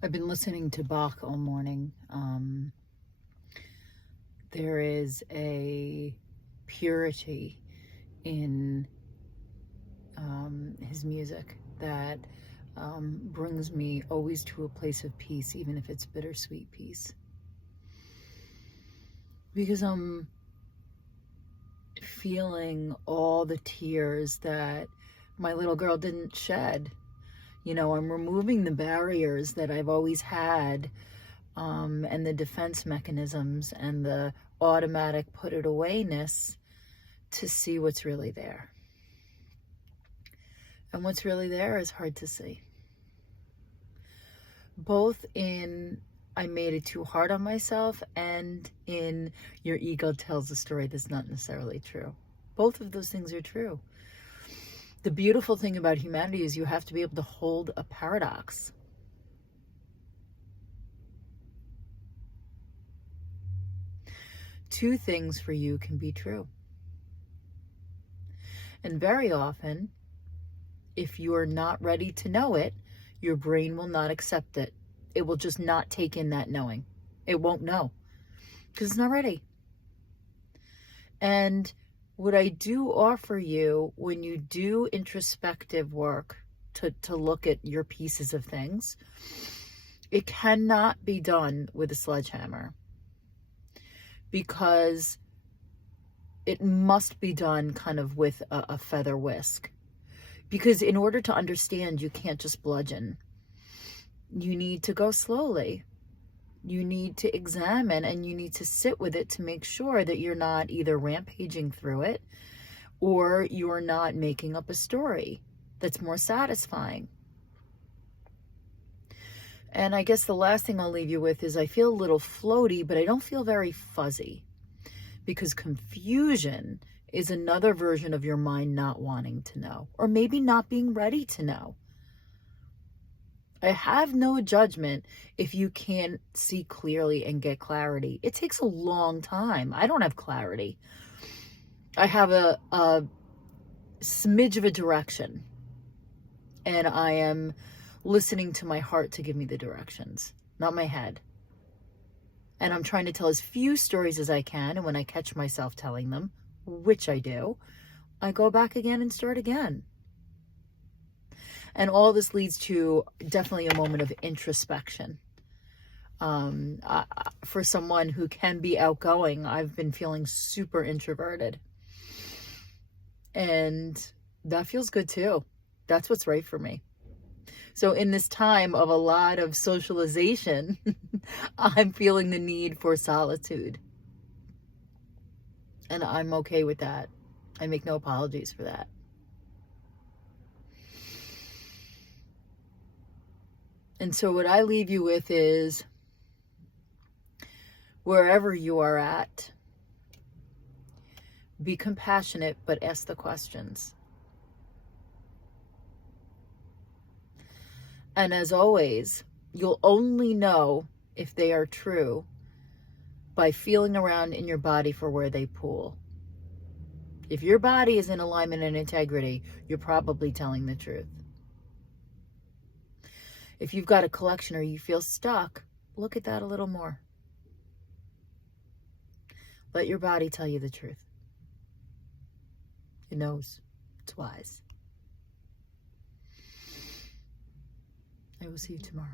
I've been listening to Bach all morning. There is a purity in his music that brings me always to a place of peace, even if it's bittersweet peace. Because I'm feeling all the tears that my little girl didn't shed. You know, I'm removing the barriers that I've always had, and the defense mechanisms and the automatic put it awayness to see what's really there. And what's really there is hard to see. Both in I made it too hard on myself and in your ego tells a story that's not necessarily true. Both of those things are true. The beautiful thing about humanity is you have to be able to hold a paradox. Two things for you can be true. And very often, if you are not ready to know it, your brain will not accept it. It will just not take in that knowing. It won't know because it's not ready. And what I do offer you when you do introspective work to look at your pieces of things, it cannot be done with a sledgehammer because it must be done kind of with a feather whisk. Because in order to understand, you can't just bludgeon. You need to go slowly. You need to examine and you need to sit with it to make sure that you're not either rampaging through it or you're not making up a story that's more satisfying. And I guess the last thing I'll leave you with is I feel a little floaty, but I don't feel very fuzzy because confusion is another version of your mind not wanting to know or maybe not being ready to know. I have no judgment if you can't see clearly and get clarity. It takes a long time. I don't have clarity. I have a smidge of a direction, and I am listening to my heart to give me the directions, not my head. And I'm trying to tell as few stories as I can, and when I catch myself telling them, which I do, I go back again and start again. And all this leads to definitely a moment of introspection. For someone who can be outgoing, I've been feeling super introverted. And that feels good too. That's what's right for me. So in this time of a lot of socialization, I'm feeling the need for solitude. And I'm okay with that. I make no apologies for that. And so what I leave you with is, wherever you are at, be compassionate, but ask the questions. And as always, you'll only know if they are true by feeling around in your body for where they pool. If your body is in alignment and integrity, you're probably telling the truth. If you've got a collection or you feel stuck, look at that a little more. Let your body tell you the truth. It knows. It's wise. I will see you tomorrow.